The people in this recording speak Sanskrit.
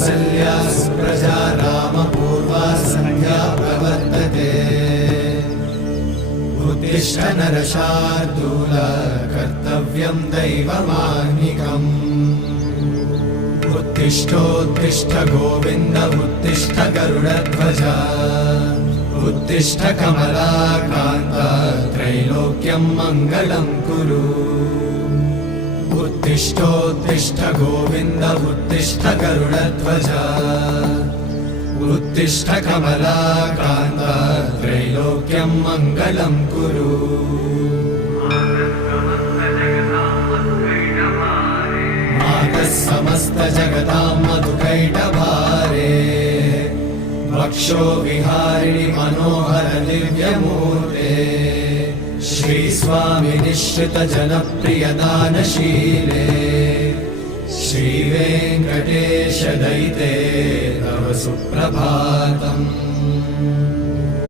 कौसल्या सुप्रजा रामपूर्वा सन्ध्या प्रवर्तते उत्तिष्ठ नरशार्दूल कर्तव्यं दैवमाह्निकम् उत्तिष्ठोत्तिष्ठ गोविन्द उत्तिष्ठ गरुडध्वज उत्तिष्ठ कमलाकान्त त्रैलोक्यं मङ्गलं कुरु उत्तिष्ठोत्तिष्ठ गोविन्द उत्तिष्ठ गरुडध्वज उत्तिष्ठ कमलाकान्त त्रैलोक्यं मङ्गलं कुरु मातः समस्त जगतां मधुकैटभारे वक्षो विहारिणि मनोहर दिव्यमूर्ते श्रीस्वामि निश्चित जनप्रिय दानशीले श्रीवेङ्कटेश दयिते तव सुप्रभातम्